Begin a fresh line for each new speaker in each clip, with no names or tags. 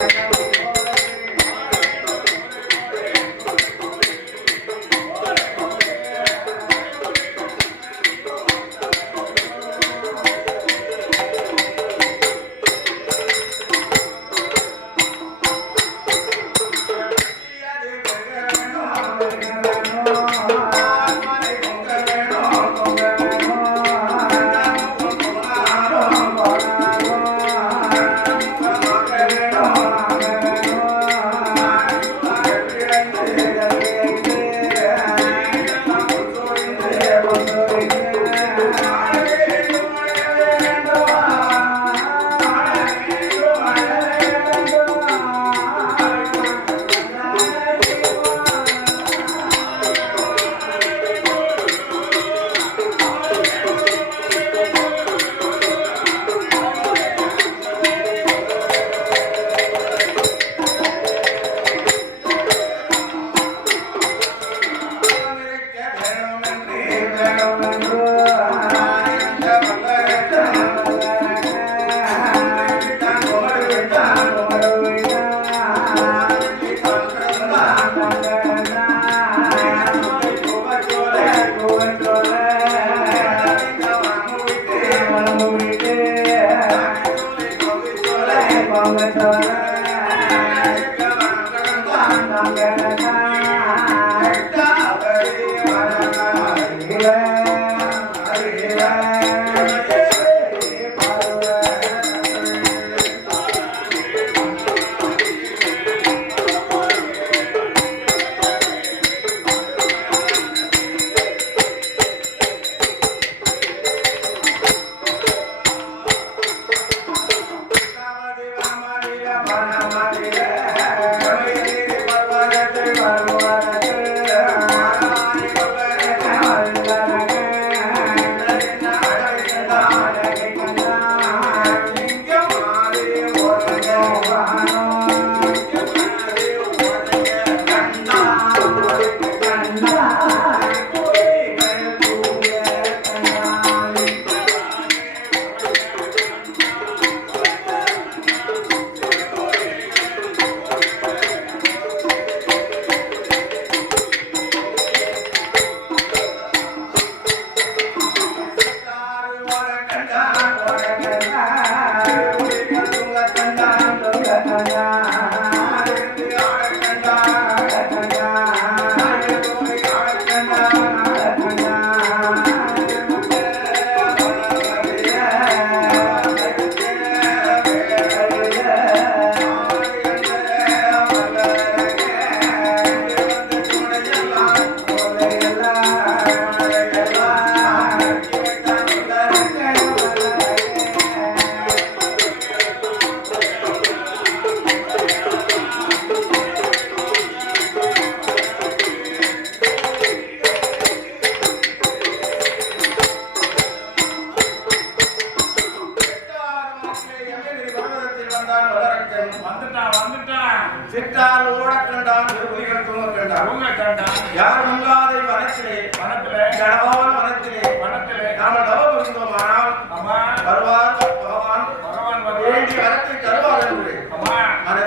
Thank
you.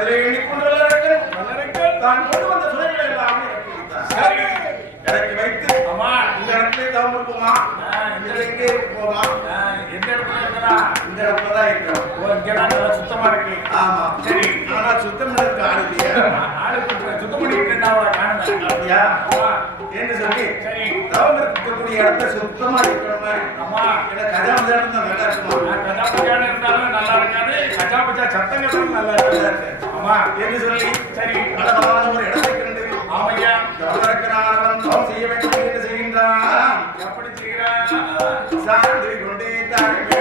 மனதிலே எண்ணிக்கொண்டுள்ளவர்கள்
வல்லரைக்கு
தான் கொண்டு வந்த சுமைகளை எல்லாம் இறக்கி வைத்தார்.
சரி
இறக்கி வைத்து
அம்மா
இந்த இடத்திலே தவம் இருப்போமா
ஆ,
இந்த எங்கே
ஆ, எந்த இடத்துல இருக்கிறா
இந்த இடத்துல தான் இருக்கிறோம்.
இங்கதான் சுத்தமா இருக்கு.
ஆமா.
சரி.
ஆனா சுத்தம் பண்ணதுக்கு ஆள் இல்லையா
ஆளு சுத்தம் பண்ணிட்டு
அப்படியா என்று சொல்லி
சரி.
தவம் இருக்கக்கூடிய இடத்த சுத்தமா இருக்கணுமே
அம்மா
ஏன்னா கஜா இடம் தான் நல்லா இருக்குமா?
இருந்தாலும் நல்லா இருக்காது. சத்தம் கேட்டாலும் நல்லா இருக்காது. அம்மா
என்று சொல்லி
சரி
அழகான ஒரு இடத்தை கண்டு
ஆமையா
தவறக்கிறானவன் தவம் செய்ய வேண்டும் என்று செய்கின்றான்
எப்படி செய்கிறா
சார்ந்து கொண்டே தாழ்மையை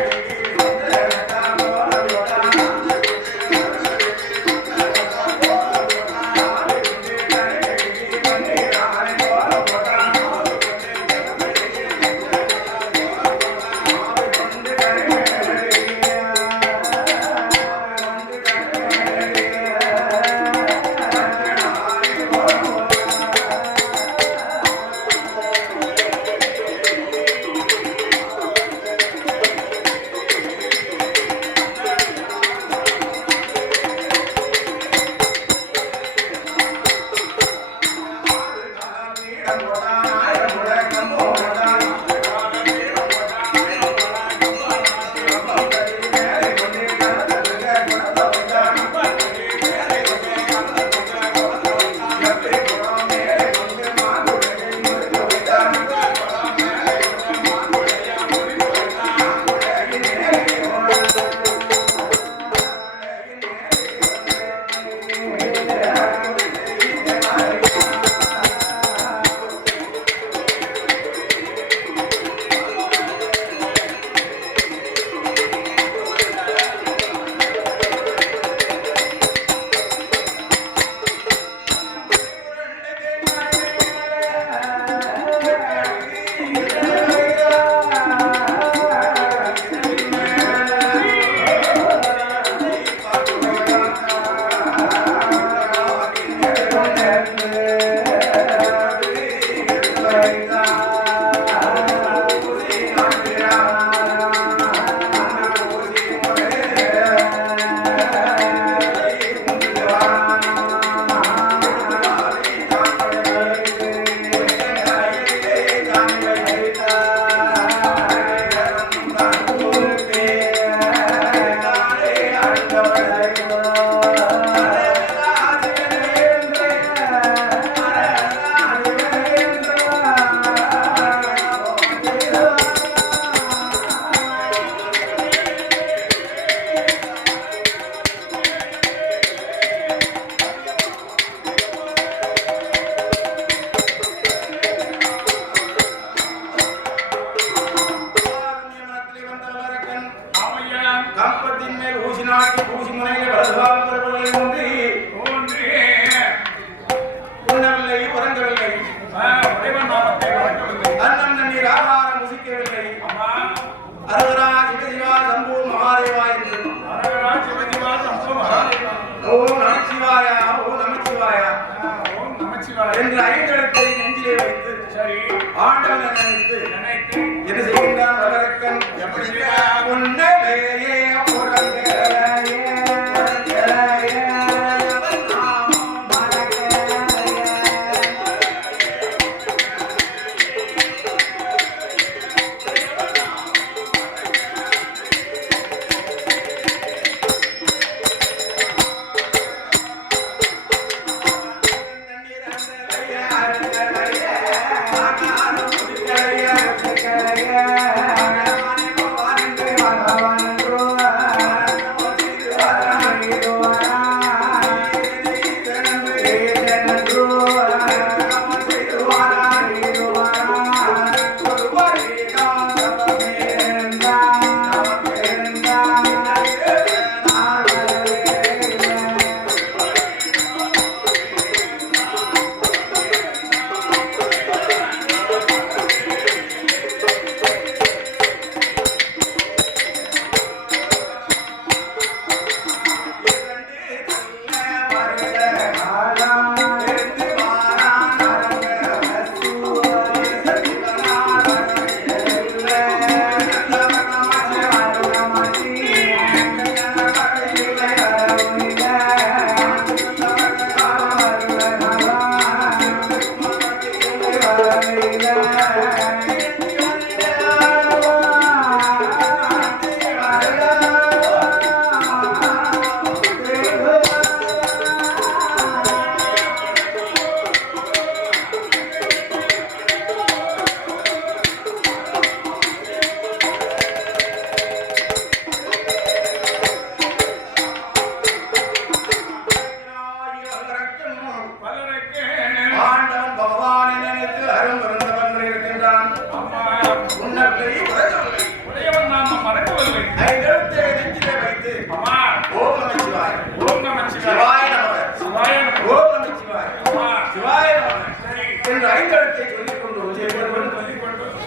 என்று ஐந்தெழுத்தை சொல்லிக் கொண்டு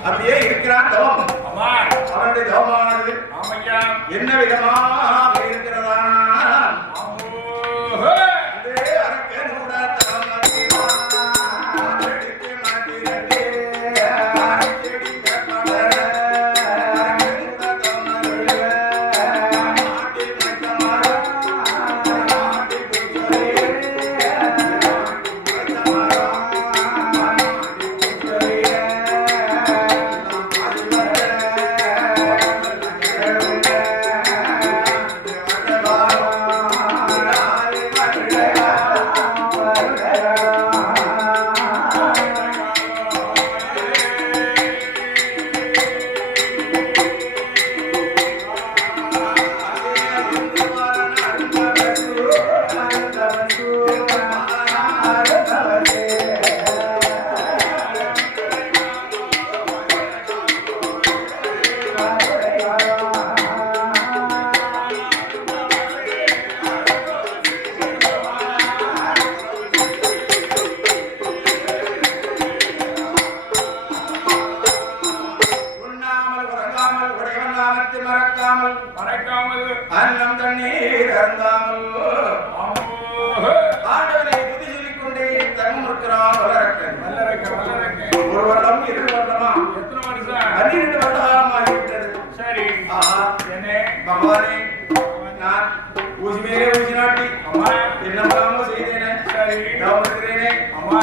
அப்படியே இருக்கிறான் தவம். அவனுடைய தவமானது என்ன விதமாக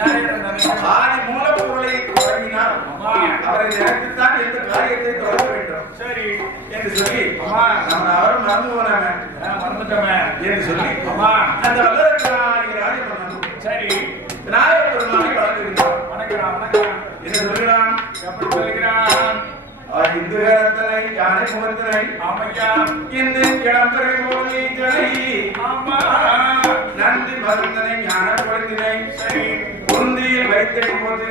ஆனை மூலப்பொருளை தொடங்கினால் அவரை நினைத்துத்தான் எந்த காரியத்தை தொடங்க வேண்டும்.
சரி.
என்று சொல்லி
அம்மா
நம்ம அவரும் மறந்து போனாங்க
மறந்துட்டோமே
என்று சொல்லி
அம்மா.
அந்த வல்லரக்காரி
சரி.
நாயகப்பெருமானை வழங்குகின்றார்
வணக்கம் வணக்கம்.
என்ன சொல்கிறான்?
எப்படி சொல்கிறான்?
இந்துகரத்தனை யானை முகத்தனை
அம்மையா
இந்த கிளம்பரை போல்
நீச்சலை
நன்றி மருந்தனை ஞான குழந்தினை குந்தியில் வைத்திருக்கும்
போது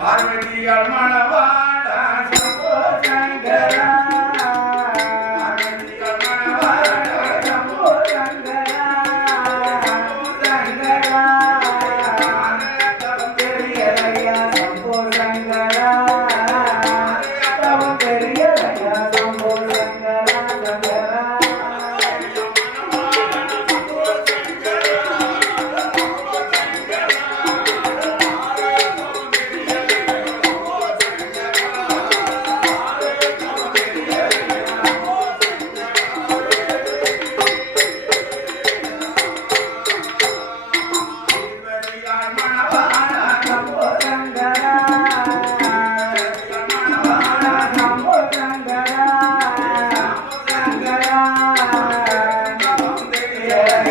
பார்வதியால் மணவா Yeah.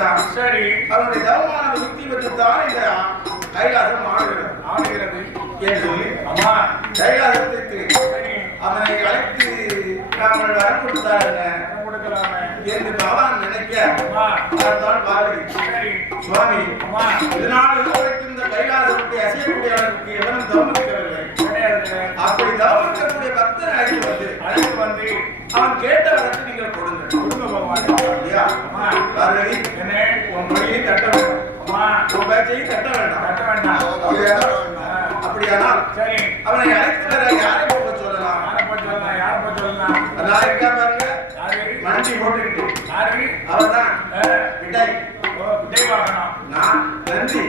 இருக்கின்றான்
சரி.
அவனுடைய தவமான புத்தி பெற்றுத்தான் இந்த கைலாசம் ஆடுகிறது
ஆடுகிறது
என்று
அம்மா
கைலாசத்திற்கு அவனை அழைத்து நாங்கள் வரம் என்று பகவான் நினைக்க பார்வதி சுவாமி இதனால் இதுவரைக்கும் இந்த கைலாசத்தை எவனும் தவம் இருக்கவில்லை.
கிடையாது
அப்படி தவம் இருக்கக்கூடிய பக்தனை அழைத்து வந்து
அழைத்து வந்து
அவன் கேட்ட வரத்தை நீங்கள் கொடுங்க
கொடுங்க பகவான். அம்மா.
பார்வதி
என்ன
உன் மொழியை தட்ட வேண்டாம். உன் பேச்சையும் தட்ட வேண்டாம்.
கட்ட வேண்டாம்.
அப்படியானால்
சரி.
அவனை அழைத்து வர யாரை போக சொல்லலாம்?
யாரை போய் சொல்லலாம்? யாரை சொல்லலாம்?
இருக்கா பாருங்க. மண்டி போட்டுக்கிட்டு.
யாரு
அவர்தான்
ஓ விடை வாகனம்
நான் நந்தி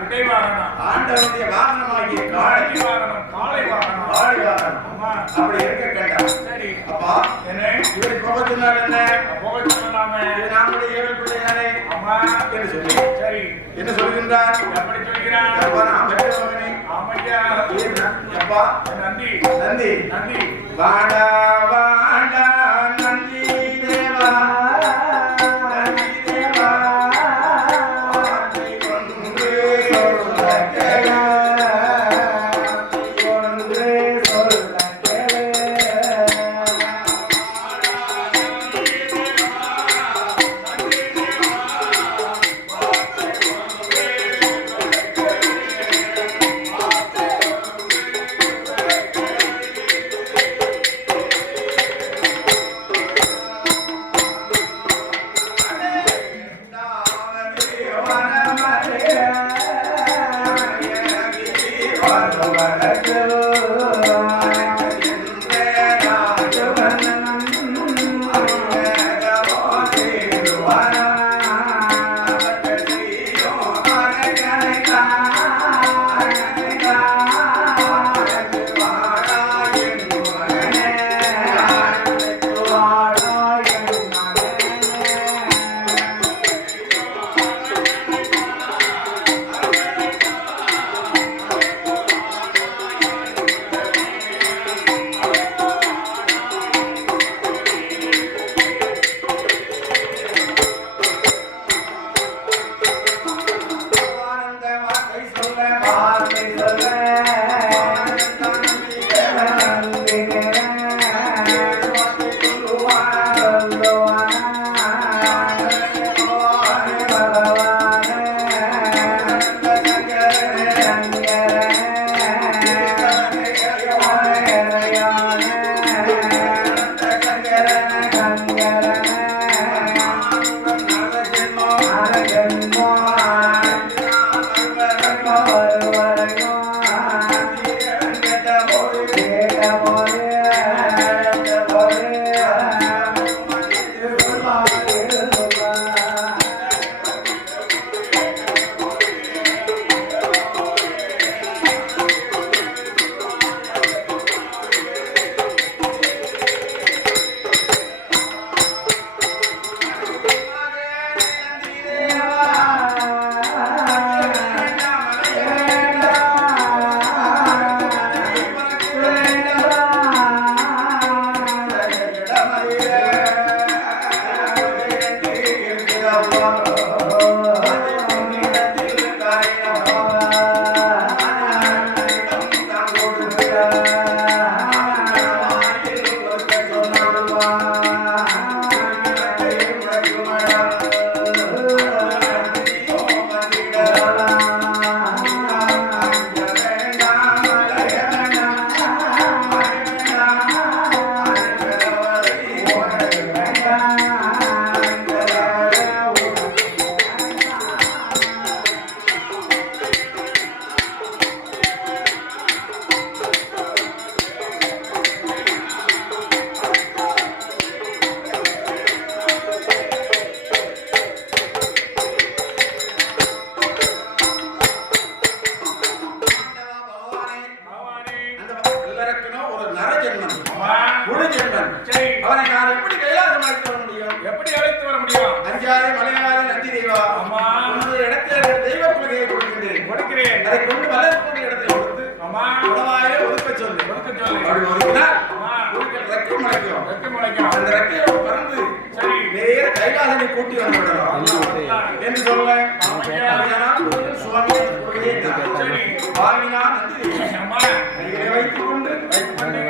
விடை வாகனம்
ஆண்டவனுடைய வாகனமாகிய காளை.
வாகனம் காளை வாகனம்.
காளை வாகனம்.
அம்மா
அப்படி இருக்க கேட்டான்
சரி.
அப்பா
என்ன?
இவரை போக சொன்னார் என்ன?
போக சொல்லலாமே
இது நம்முடைய ஏழை பிள்ளையானே
அம்மா
என்று சொல்லி?
சரி.
என்ன சொல்கின்றார்?
எப்படி சொல்கிறான்
அப்பா நான் பெற்ற மகனே
ஆமையா.
அப்பா.
நந்தி
நந்தி
நந்தி
வாடா வாடா. அவனை நான் எப்படி கைலாசம் அழைத்து வர முடியும்?
எப்படி அழைத்து வர முடியும்?
அஞ்சாறு மலையாறு நந்தி தெய்வா அம்மா. உனது இடத்தில் தெய்வ கொள்கையை கொடுக்கின்றேன் கொடுக்கிறேன். அதை கொண்டு வளரக்கூடிய இடத்துல கொடுத்து
ஆமா
உணவாய ஒதுக்க சொல்லு.
ஒதுக்க சொல்லு.
அப்படி ஒதுக்கினால் ரெக்கை முளைக்கும்.
ரெக்கை முளைக்கும்.
அந்த ரெக்கையோட பறந்து
சரி.
நேர கைலாசனை கூட்டி வர விடலாம். என்று சொல்ல சுவாமி
சரி.
வாங்கினா நந்தி வைத்துக் கொண்டு வைத்துக் கொண்டு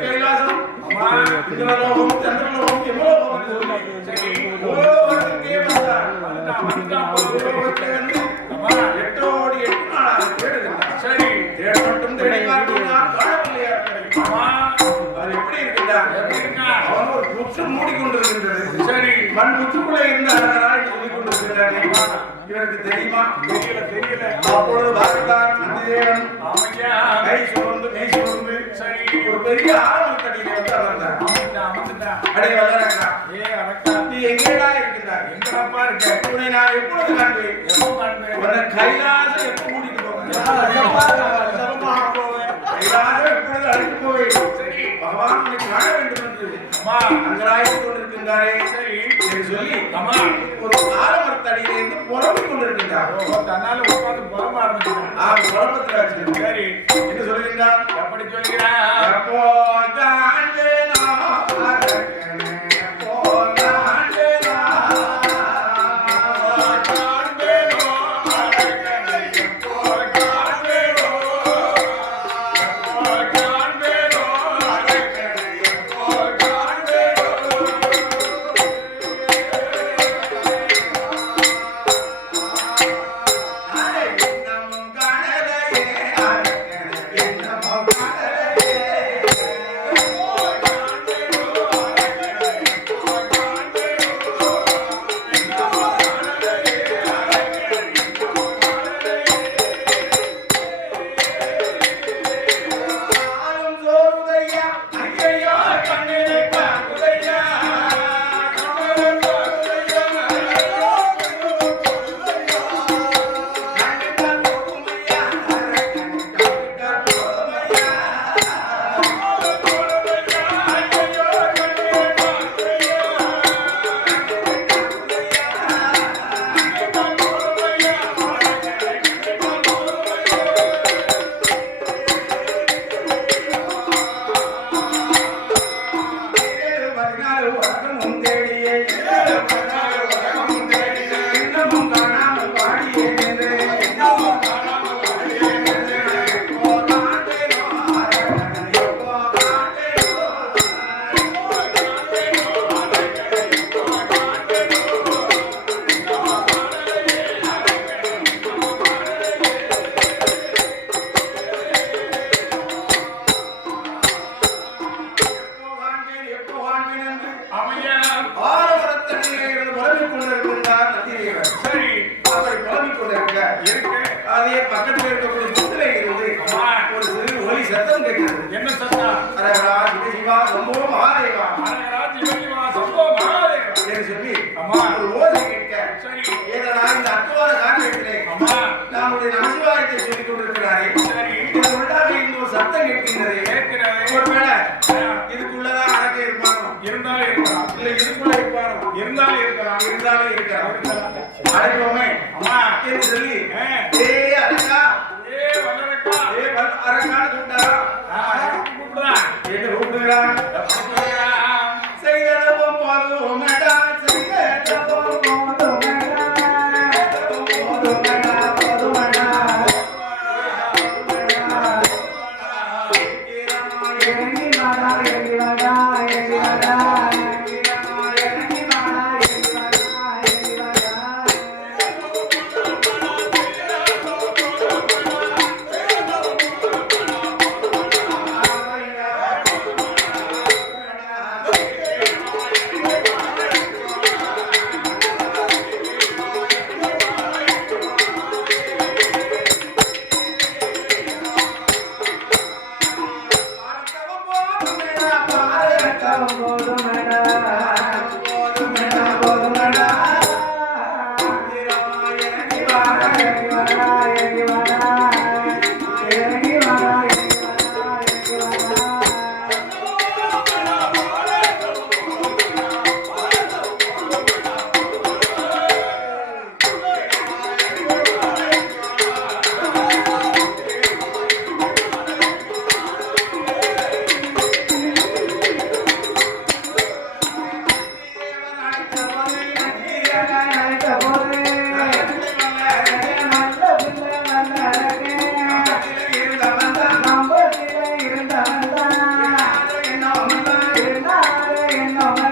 கைலாசம் இந்திரலோகம் சந்திரலோகம் வந்தார் எட்டோடு எட்டு நாளாக தேடுகின்றார்
சரி.
தேட மட்டும் தேடி காணவில்லையா அது எப்படி இருக்கின்றார் அவன் ஒரு புற்று மூடிக்கொண்டிருக்கின்றது
சரி
மண் புற்றுக்குள்ளே இருந்த சொல்லிக் இவருக்கு தெரியுமா
தெரியல தெரியும்
ஒரு பெரிய ஆலமரத்தடியிலே வந்து
அடக்கா.
நீ எங்கேடா இருக்கின்றாய்
எங்கடப்பா இருக்க?
உன்னை நான் எப்பொழுது காண்பேன்?
எப்போ காண்பேன்.
உன்னை கைலாசம் எப்போ கூட்டிட்டு போவேன்? கைலாசம் எப்பொழுது அழைத்து
சரி
பகவான் உன்னை காண வேண்டும் என்று
அம்மா
அங்கராய்ந்து கொண்டிருக்கின்றாரே.
சரி
என்று சொல்லி
அம்மா
ஒரு ஆலமரத்தடியிலே இருந்து கொண்டிருக்கின்றார்
தன்னால உட்கார்ந்து புலம்ப ஆரம்பிச்சிட்டான்
ஆ புறம்பத்தில்
சரி.
சொல்லுகின்றார்
எப்படி சொல்கிறான் அப்போ
தான் நமசிவாயத்தை சொல்லிக் கொண்டிருக்கிறாரே
சரி
இது உள்ளாக ஒரு சத்தம் கேட்கின்றது.
கேட்கிறேன்
ஒருவேளை இதுக்குள்ளதான் அடக்க இருப்பானோ?
இருந்தாலும் இருக்கலாம்.
இல்ல இதுக்குள்ள இருப்பானோ?
இருந்தாலும் இருக்கலாம்.
இருந்தாலும் இருக்கிறான் அழைப்போமே.
அம்மா.
என்று சொல்லி. ஏ அரக்கா
ஏ வல்லரக்கா.
ஏ அரக்கான்னு கூப்பிட்டாரா?
கூப்பிடுறான்
என்று கூப்பிடுகிறான்
legal,
né?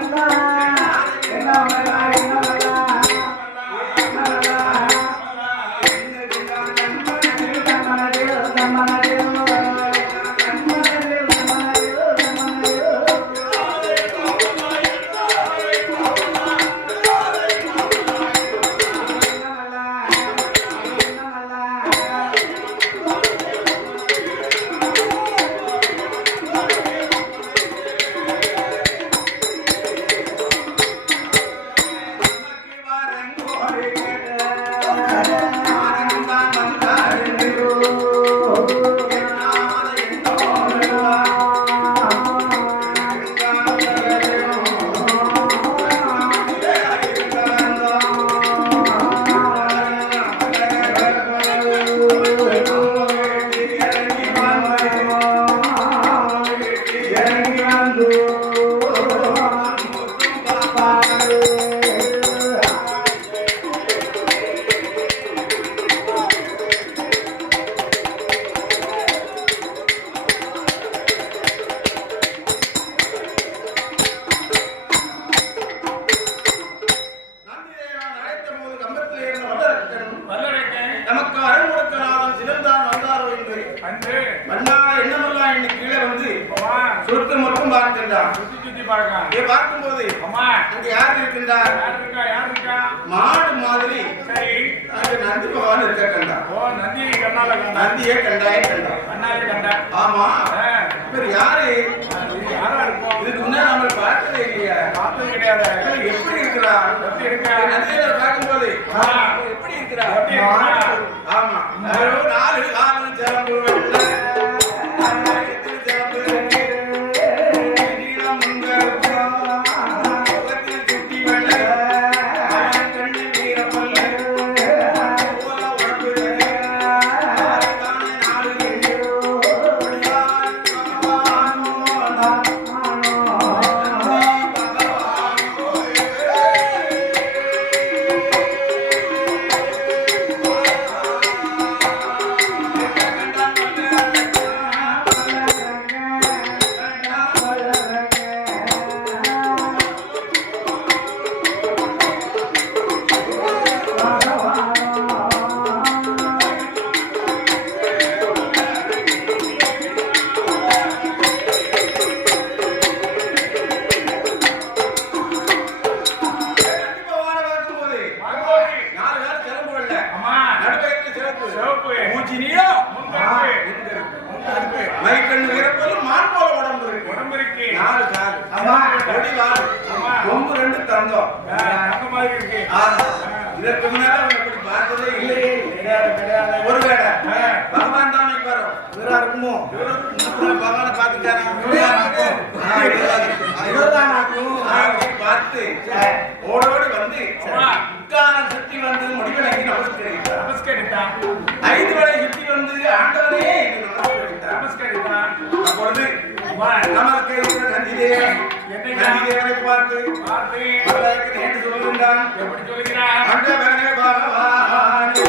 이러니까
முன்கருப்பு
மைக்கண்ணு வீரப்போல மான் போல உடம்பு இருக்கு.
உடம்பு இருக்கு
நாலு கால். வால்.
ஆமா.
கொம்பு ரெண்டு தந்தம்.
அந்த மாதிரி இருக்கு.
இதற்கு முன்னால அவங்க இப்படி பார்த்ததே இல்லையே. ஒருவேளை
ஆ.
பகவான் தான் இன்னைக்கு வரும். இவரா இருக்குமோ? பகவானை இப்படி பார்த்து ஓடோடி வந்து. உட்கார சுத்தி வந்து முடிவடைக்கு
நமஸ்கரித்தான்
ஐந்து வந்து ஆண்டவனே
நமஸ்கரித்தான்
அப்பொழுது நமஸ்கரித்த
என்னையா?
நந்திதேவனை பார்த்து
பார்த்து
நேற்று சொல்லுகின்றான்.
எப்படி சொல்லுகிறான்
ஆண்டவனே பகவானே.